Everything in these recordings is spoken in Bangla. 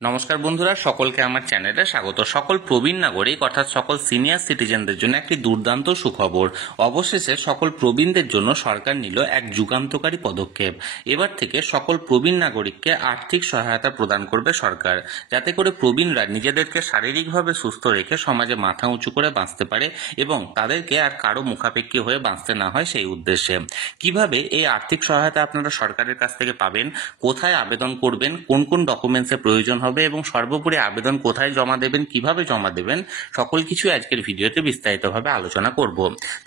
নমস্কার বন্ধুরা, সকলকে আমার চ্যানেলে স্বাগত। সকল প্রবীণ নাগরিক অর্থাৎ সকল সিনিয়র সিটিজেনদের জন্য একটি দুর্দান্ত সুখবর। অবশেষে সকল প্রবীণদের জন্য সরকার নিল এক যুগান্তকারী পদক্ষেপ। এবার থেকে সকল প্রবীণ নাগরিককে আর্থিক সহায়তা প্রদান করবে সরকার, যাতে করে প্রবীণরা নিজেদেরকে শারীরিকভাবে সুস্থ রেখে সমাজে মাথা উঁচু করে বাঁচতে পারে এবং তাদেরকে আর কারো মুখাপেক্ষী হয়ে বাঁচতে না হয়, সেই উদ্দেশ্যে। কিভাবে এই আর্থিক সহায়তা আপনারা সরকারের কাছ থেকে পাবেন, কোথায় আবেদন করবেন, কোন কোন ডকুমেন্টসের প্রয়োজন হবে এবং সর্বোপরি আবেদন কোথায় জমা দেবেন, কিভাবে জমা দেবেন, সকল কিছু আজকের ভিডিওতে বিস্তারিতভাবে আলোচনা করব।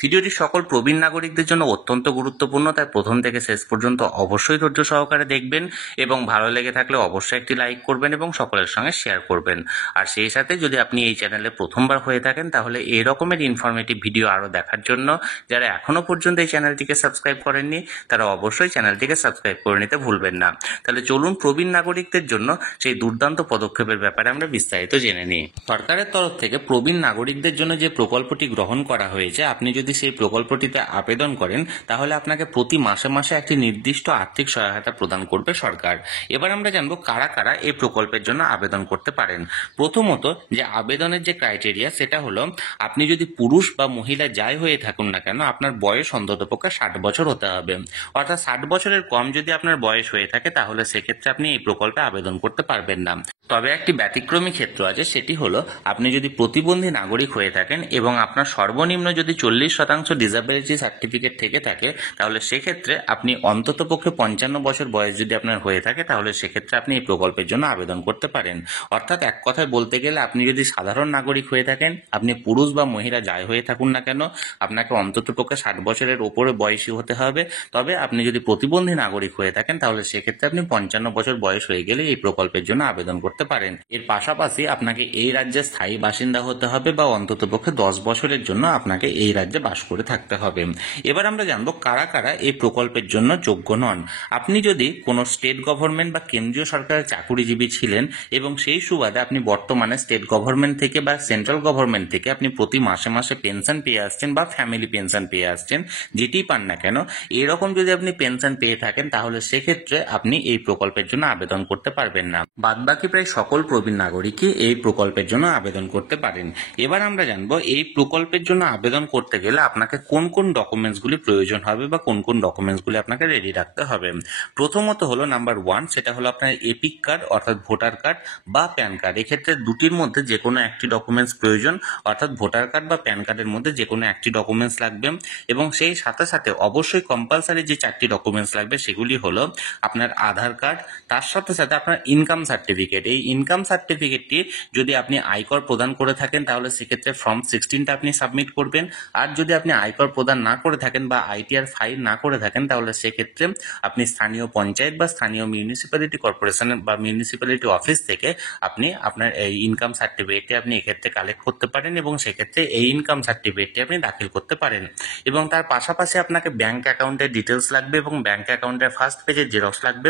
ভিডিওটি সকল প্রবীণ নাগরিকদের জন্য অত্যন্ত গুরুত্বপূর্ণ, তাই প্রথম থেকে শেষ পর্যন্ত অবশ্যই ধৈর্য সহকারে দেখবেন এবং ভালো লেগে থাকলে অবশ্যই একটি লাইক করবেন এবং সকলের সঙ্গে শেয়ার করবেন। আর সেই সাথে যদি আপনি এই চ্যানেলে প্রথমবার হয়ে থাকেন, তাহলে এই রকমের ইনফরমেটিভ ভিডিও আরও দেখার জন্য যারা এখনো পর্যন্ত এই চ্যানেলটিকে সাবস্ক্রাইব করেননি, তারা অবশ্যই চ্যানেলটিকে সাবস্ক্রাইব করে নিতে ভুলবেন না। তাহলে চলুন প্রবীণ নাগরিকদের জন্য সেই দুর্দান্ত পদক্ষেপের ব্যাপারে আমরা বিস্তারিত জেনে নিই। সরকারের তরফ থেকে প্রবীণ নাগরিকদের জন্য যে প্রকল্পটি গ্রহণ করা হয়েছে, আপনি যদি সেই প্রকল্পটিতে আবেদন করেন, তাহলে আপনাকে প্রতি মাসে মাসে একটি নির্দিষ্ট আর্থিক সহায়তা প্রদান করবে সরকার। এবার আমরা জানবো কারা কারা এই প্রকল্পের জন্য আবেদন করতে পারেন। প্রথমত, যে আবেদনের যে ক্রাইটেরিয়া, সেটা হলো আপনি যদি পুরুষ বা মহিলা যাই হয়ে থাকুন না কেন, আপনার বয়স অন্ততপক্ষে 60 বছর হতে হবে। অর্থাৎ 60 বছরের কম যদি আপনার বয়স হয়ে থাকে, তাহলে সেক্ষেত্রে আপনি এই প্রকল্পে আবেদন করতে পারবেন না। তবে একটি ব্যতিক্রমী ক্ষেত্র আছে, সেটি হলো আপনি যদি প্রতিবন্ধী নাগরিক হয়ে থাকেন এবং আপনার সর্বনিম্ন যদি 40% ডিসেবিলিটি সার্টিফিকেট থেকে থাকে, তাহলে সেক্ষেত্রে আপনি অন্ততপক্ষে 55 বছর বয়স যদি আপনার হয়ে থাকে, তাহলে সেক্ষেত্রে আপনি এই প্রকল্পের জন্য আবেদন করতে পারেন। অর্থাৎ এক কথায় বলতে গেলে, আপনি যদি সাধারণ নাগরিক হয়ে থাকেন, আপনি পুরুষ বা মহিলা যাই হয়ে থাকুন না কেন, আপনাকে অন্ততপক্ষে 60 বছরের ওপরে বয়সী হতে হবে। তবে আপনি যদি প্রতিবন্ধী নাগরিক হয়ে থাকেন, তাহলে সেক্ষেত্রে আপনি 55 বছর বয়স হয়ে গেলে এই প্রকল্পের জন্য আবেদন করতে পারেন। এর পাশাপাশি আপনাকে এই রাজ্যের স্থায়ী বাসিন্দা হতে হবে বা অন্ততপক্ষে 10 বছরের জন্য আপনাকে এই রাজ্যে বাস করে থাকতে হবে। এবার আমরা জানবো কারা কারা এই প্রকল্পের জন্য যোগ্য নন। আপনি যদি কোনো স্টেট গভর্নমেন্ট বা কেন্দ্রীয় সরকারের চাকুরিজীবী ছিলেন এবং সেই সুবাদে আপনি বর্তমানে স্টেট গভর্নমেন্ট থেকে বা সেন্ট্রাল গভর্নমেন্ট থেকে আপনি প্রতি মাসে মাসে পেনশন পেয়ে আসছেন বা ফ্যামিলি পেনশন পেয়ে আসছেন, যেটি পান না কেন, এরকম যদি আপনি পেনশন পেয়ে থাকেন, তাহলে সেক্ষেত্রে আপনি এই প্রকল্পের জন্য আবেদন করতে পারবেন না। বাদবাকি প্রায় সকল প্রবীণ নাগরিকই এই প্রকল্পের জন্য আবেদন করতে পারেন। এবার আমরা জানবো এই প্রকল্পের জন্য আবেদন করতে গেলে আপনাকে কোন কোন ডকুমেন্টসগুলি প্রয়োজন হবে বা কোন কোন ডকুমেন্টসগুলি আপনাকে রেডি রাখতে হবে। প্রথমত হলো নাম্বার 1, সেটা হলো আপনার এপিক কার্ড অর্থাৎ ভোটার কার্ড বা প্যান কার্ড। এক্ষেত্রে দুটির মধ্যে যে কোনো একটি ডকুমেন্টস প্রয়োজন, অর্থাৎ ভোটার কার্ড বা প্যান কার্ডের মধ্যে যে কোনো একটি ডকুমেন্টস লাগবে। এবং সেই সাথে সাথে অবশ্যই কম্পালসারি যে 4টি ডকুমেন্টস লাগবে, সেগুলি হলো আপনার আধার কার্ড, তার সাথে সাথে আপনার ইনকাম সার্টিফিকেট। এই ইনকাম সার্টিফিকেটটি যদি আপনি আয়কর প্রদান করে থাকেন, তাহলে সেক্ষেত্রে ফর্ম 16টা আপনি সাবমিট করবেন। আর যদি আপনি আয়কর প্রদান না করে থাকেন বা আইটিআর ফাইল না করে থাকেন, তাহলে সেক্ষেত্রে আপনি স্থানীয় পঞ্চায়েত বা স্থানীয় মিউনিসিপ্যালিটি কর্পোরেশন বা মিউনিসিপ্যালিটি অফিস থেকে আপনি আপনার এই ইনকাম সার্টিফিকেটটি আপনি এক্ষেত্রে কালেক্ট করতে পারেন এবং সেক্ষেত্রে এই ইনকাম সার্টিফিকেটটি আপনি দাখিল করতে পারেন। এবং তার পাশাপাশি আপনাকে ব্যাংক অ্যাকাউন্টের ডিটেলস লাগবে এবং ব্যাংক অ্যাকাউন্টের ফার্স্ট পেজের জেরক্স লাগবে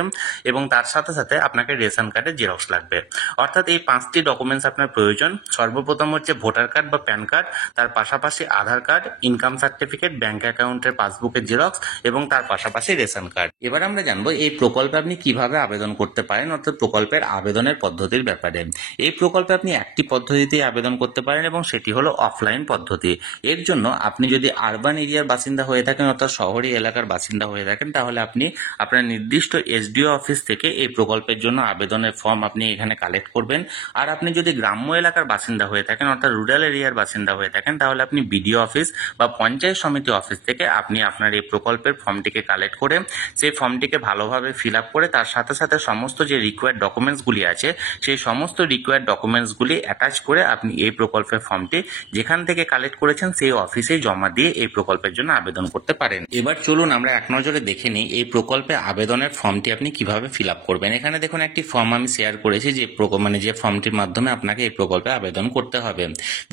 এবং তার সাথে সাথে আপনাকে রেশন কার্ডের জেরক্স লাগবে। অর্থাৎ এই 5টি ডকুমেন্টস আপনার প্রয়োজন। সর্বপ্রথম হচ্ছে ভোটার কার্ড বা প্যান কার্ড, তার পাশাপাশি আধার কার্ড, ইনকাম সার্টিফিকেট, ব্যাংক অ্যাকাউন্টের পাসবুকের জেরক্স এবং তার পাশাপাশি রেশন কার্ড। এবার আমরা জানবো এই প্রকল্পে আপনি কিভাবে আবেদন করতে পারেন, অর্থাৎ প্রকল্পের আবেদনের পদ্ধতির ব্যাপারে। এই প্রকল্পে আপনি একটি পদ্ধতিতেই আবেদন করতে পারেন এবং সেটি হলো অফলাইন পদ্ধতি। এর জন্য আপনি যদি আরবান এরিয়ার বাসিন্দা হয়ে থাকেন, অর্থাৎ শহরি এলাকার বাসিন্দা হয়ে থাকেন, তাহলে আপনি আপনার নির্দিষ্ট এসডিও অফিস থেকে এই প্রকল্পের জন্য আবেদনের ফর্ম আপনি এখানে কালেক্ট করবেন। আর আপনি যদি গ্রাম্য এলাকার বাসিন্দা হয়ে থাকেন, অর্থাৎ রুরাল এরিয়ার বাসিন্দা হয়ে থাকেন, তাহলে আপনি বিডিও অফিস বা পঞ্চায়েত সমিতি অফিস থেকে আপনি আপনার এই প্রকল্পের ফর্মটিকে কালেক্ট করে সেই ফর্মটিকে ভালোভাবে ফিল আপ করে তার সাথে সাথে সমস্ত যে রিকোয়ার্ড ডকুমেন্টসগুলি আছে, সেই সমস্ত রিকোয়ার্ড ডকুমেন্টসগুলি অ্যাটাচ করে আপনি এই প্রকল্পের ফর্মটি যেখান থেকে কালেক্ট করেছেন সেই অফিসে জমা দিয়ে এই প্রকল্পের জন্য আবেদন করতে পারেন। এবার চলুন আমরা এক নজরে দেখে নিই এই প্রকল্পে আবেদনের ফর্মটি আপনি কিভাবে ফিল আপ করবেন। এখানে দেখুন একটি ফর্ম আমি শেয়ার করেছি, যে ফর্মটির মাধ্যমে আপনাকে এই প্রকল্পে আবেদন করতে হবে।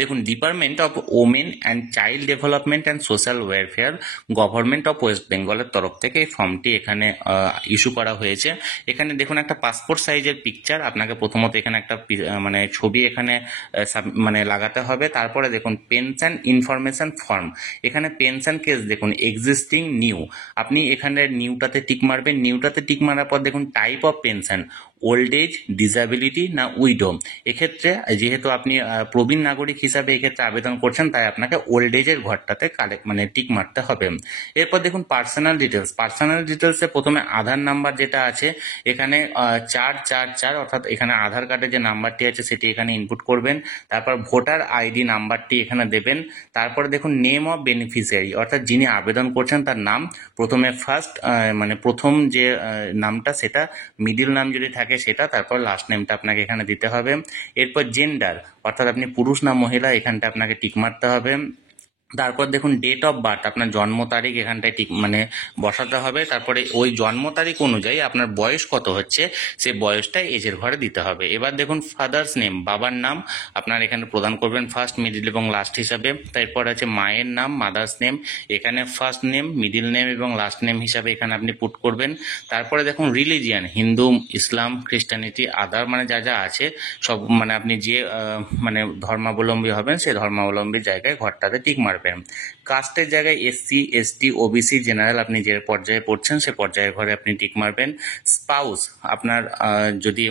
দেখুন, department of women and child development and social welfare, government of West বেঙ্গলের তরফ থেকে এই ফর্মটি এখানে ইস্যু করা হয়েছে। এখানে দেখুন একটা পাসপোর্ট সাইজের পিকচার, আপনাকে প্রথমত এখানে একটা ছবি এখানে লাগাতে হবে। তারপরে দেখুন পেনশন ইনফরমেশন ফর্ম, এখানে পেনশন কেস দেখুন এক্সিস্টিং নিউ, আপনি এখানে নিউটাতে টিক মারবেন। নিউটাতে টিক মারার পর দেখুন type of pension, old age, disability না উইডো। এক্ষেত্রে যেহেতু আপনি প্রবীণ নাগরিক হিসাবে এক্ষেত্রে আবেদন করছেন, তাই আপনাকে ওল্ড এজের ঘরটাতে টিক মারতে হবে। এরপর দেখুন পার্সোনাল ডিটেলস। পার্সোনাল ডিটেলসে প্রথমে আধার নাম্বার যেটা আছে এখানে 444, অর্থাৎ এখানে আধার কার্ডের যে নাম্বারটি আছে সেটি এখানে ইনপুট করবেন। তারপর ভোটার আইডি নাম্বারটি এখানে দেবেন। তারপরে দেখুন নেম অফ বেনিফিশিয়ারি, অর্থাৎ যিনি আবেদন করছেন তার নাম। প্রথমে প্রথম যে নামটা সেটা, মিডিল নাম যদি থাকে সেটা, তারপর লাস্ট নেমটা আপনাকে এখানে দিতে হবে। এরপর জেন্ডার, অর্থাৎ আপনি পুরুষ না মহিলা, এখানটা আপনাকে টিক মারতে হবে। তারপর দেখুন ডেট অফ বার্থ, আপনার জন্ম তারিখ এখানটায় বসাতে হবে। তারপরে ওই জন্ম তারিখ অনুযায়ী আপনার বয়স কত হচ্ছে সেই বয়সটা এজের ঘরে দিতে হবে। এবার দেখুন ফাদার্স নেম, বাবার নাম আপনার এখানে প্রদান করবেন ফার্স্ট, মিডিল এবং লাস্ট হিসাবে। তারপর আছে মায়ের নাম, মাদার্স নেম, এখানে ফার্স্ট নেম, মিডিল নেম এবং লাস্ট নেম হিসাবে এখানে আপনি পুট করবেন। তারপরে দেখুন রিলিজিয়ান, হিন্দু, ইসলাম, খ্রিস্টানিটি, আদার যা যা আছে সব, আপনি যে ধর্মাবলম্বী হবেন সেই ধর্মাবলম্বী জায়গায় ঘরটাতে টিক মারবেন। কাস্টের জায়গায় এসসি, এসটি, ওবিসি, জেনারেল, আপনি যে পর্যায়ে পড়ছেন সে পর্যায়ের ঘরে আপনি টিক মারবেন। স্পাউস, আপনার যদি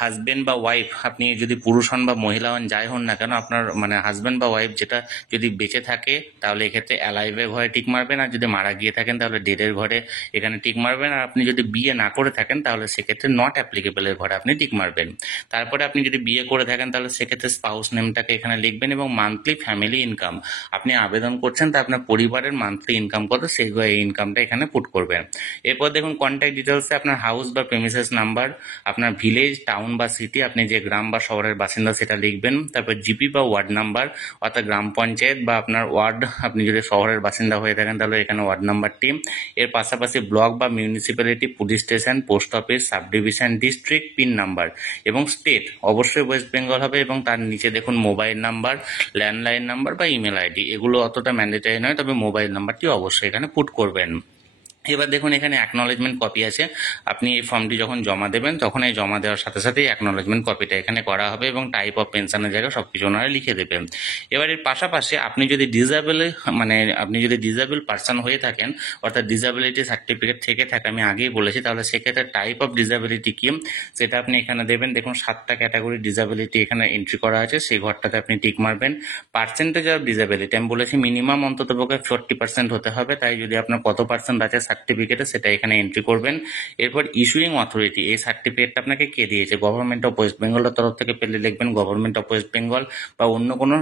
হাজবেন্ড বা ওয়াইফ, আপনি যদি পুরুষ হন বা মহিলা হন, যাই হন না কেন, আপনার হাজবেন্ড বা ওয়াইফ যেটা যদি বেঁচে থাকে তাহলে এক্ষেত্রে অ্যালাইভের ঘরে টিক মারবেন, আর যদি মারা গিয়ে থাকেন তাহলে ডেডের ঘরে এখানে টিক মারবেন। আর আপনি যদি বিয়ে না করে থাকেন তাহলে সেক্ষেত্রে নট অ্যাপ্লিকেবলের ঘরে আপনি টিক মারবেন। তারপরে আপনি যদি বিয়ে করে থাকেন তাহলে সেক্ষেত্রে স্পাউস নেমটাকে এখানে লিখবেন এবং মান্থলি ফ্যামিলি ইনকাম, আপনি আবেদন করছেন তা আপনার পরিবারের মান্থলি ইনকাম কত সেই ইনকামটা এখানে পুট করবেন। এরপর দেখুন কন্ট্যাক্ট ডিটেলসে আপনার হাউস বা প্রেমিসেস নাম্বার, আপনার ভিলেজ, টাউন বা সিটি, আপনি যে গ্রাম বা শহরের বাসিন্দা সেটা লিখবেন। তারপর জিপি বা ওয়ার্ড নাম্বার, অর্থাৎ গ্রাম পঞ্চায়েত বা আপনার ওয়ার্ড, আপনি যদি শহরের বাসিন্দা হয়ে থাকেন তাহলে এখানে ওয়ার্ড নাম্বারটি। এর পাশাপাশি ব্লক বা municipality, police station, post office, sub division, district, pin number এবং স্টেট অবশ্যই ওয়েস্ট বেঙ্গল হবে। এবং তার নিচে দেখুন মোবাইল নাম্বার, ল্যান্ডলাইন নাম্বার বা ইমেল আইডি, এগুলো অতটা ম্যান্ডেটরি নয়, তবে মোবাইল নাম্বারটি অবশ্যই এখানে পুট করবেন। এবার দেখুন এখানে অ্যাকনলেজমেন্ট কপি আছে। আপনি এই ফর্মটি যখন জমা দেবেন তখন এই জমা দেওয়ার সাথে সাথেই অ্যাকনলেজমেন্ট কপিটা এখানে করা হবে এবং টাইপ অফ পেনশনের জায়গায় সব কিছু ওনারা লিখে দেবেন। এবার এর পাশাপাশি আপনি যদি ডিসেবল পার্সন হয়ে থাকেন, অর্থাৎ ডিসেবিলিটি সার্টিফিকেট থেকে থাকে, আমি আগেই বলেছি, তাহলে সেক্ষেত্রে টাইপ অফ ডিসেবিলিটি কি সেটা আপনি এখানে দেবেন। দেখুন 7টা ক্যাটাগরি ডিসেবিলিটি এখানে এন্ট্রি করা আছে, সেই ঘরটাতে আপনি টিক মারবেন। পার্সেন্টেজ অফ ডিসেবিলিটি আমি বলেছি মিনিমাম অন্ততপক্ষে 40% হতে হবে, তাই যদি আপনার কত পার্সেন্ট আছে সার্টিফিকেটে সেটা এখানে এন্ট্রি করবেন। এরপর ইস্যুইং অথরিটি, এই সার্টিফিকেটটা আপনাকে কে দিয়েছে, গভর্নমেন্ট অফ ওয়েস্ট বেঙ্গলের তরফ থেকে পেলে লিখবেন গভর্নমেন্ট অফ ওয়েস্ট বেঙ্গল, বা অন্য কোনো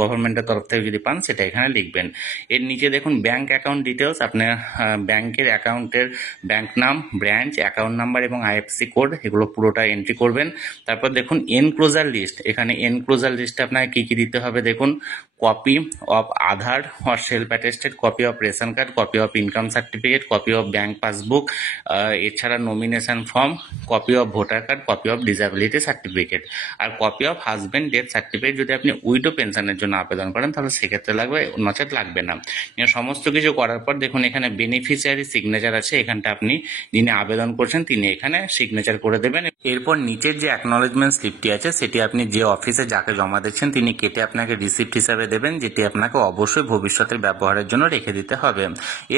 গভর্নমেন্টের তরফ থেকে যদি পান সেটা এখানে লিখবেন। এর নিচে দেখুন ব্যাংক অ্যাকাউন্ট ডিটেলস, আপনার ব্যাংকের অ্যাকাউন্টের ব্যাংক নাম, ব্রাঞ্চ, অ্যাকাউন্ট নাম্বার এবং আইএফএসসি কোড, এগুলো পুরোটা এন্ট্রি করবেন। তারপর দেখুন এনক্লোজার লিস্ট, এখানে এনক্লোজার লিস্টে আপনাকে কি কি দিতে হবে দেখুন, copy of Aadhaar or self attested, copy of ration card, copy of income certificate, copy of bank passbook, এছাড়া nomination form, copy of voter card, copy of disability certificate, আর copy of husband death certificate. যদি আপনি উইডো পেনশনের জন্য আবেদন করেন তাহলে সেক্ষেত্রে লাগবে, নচেত লাগবে না। সমস্ত কিছু করার পর দেখুন এখানে বেনিফিশিয়ারি সিগনেচার আছে, এখানটা আপনি যিনি আবেদন করছেন তিনি এখানে সিগনেচার করে দেবেন। এরপর নিচের যে অ্যাকনলেজমেন্ট স্লিপটি আছে সেটি আপনি যে অফিসে যাকে জমা দিচ্ছেন তিনি কেটে আপনাকে রিসিপ্ট হিসাবে দেবেন, যেটি আপনাকে অবশ্যই ভবিষ্যতের ব্যবহারের জন্য রেখে দিতে হবে।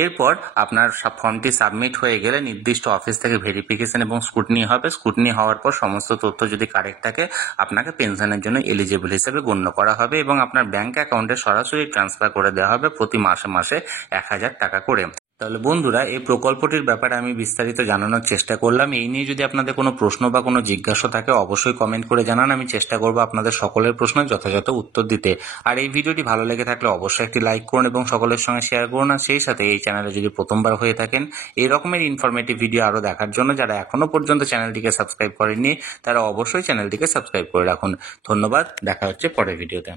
এরপর আপনার ফর্মটি সাবমিট হয়ে গেলে নির্দিষ্ট অফিস থেকে ভেরিফিকেশন এবং স্ক্রুটনি হবে। স্ক্রুটনি হওয়ার পর সমস্ত তথ্য যদি কারেক্ট থাকে আপনাকে পেনশনের জন্য এলিজিবল হিসেবে গণ্য করা হবে এবং আপনার ব্যাংক অ্যাকাউন্টে সরাসরি ট্রান্সফার করে দেওয়া হবে প্রতি মাসে মাসে 1000 টাকা করে। তাহলে বন্ধুরা এই প্রকল্পটির ব্যাপারে আমি বিস্তারিত জানানোর চেষ্টা করলাম। এই নিয়ে যদি আপনাদের কোনো প্রশ্ন বা কোনো জিজ্ঞাসা থাকে অবশ্যই কমেন্ট করে জানান, আমি চেষ্টা করব আপনাদের সকলের প্রশ্নের যথাযথ উত্তর দিতে। আর এই ভিডিওটি ভালো লেগে থাকলে অবশ্যই একটি লাইক করুন এবং সকলের সঙ্গে শেয়ার করুন। আর সেই সাথে এই চ্যানেলে যদি প্রথমবার হয়ে থাকেন এই রকমের ইনফরমেটিভ ভিডিও আরও দেখার জন্য যারা এখনো পর্যন্ত চ্যানেলটিকে সাবস্ক্রাইব করেননি তারা অবশ্যই চ্যানেলটিকে সাবস্ক্রাইব করে রাখুন। ধন্যবাদ, দেখা হচ্ছে পরের ভিডিওতে।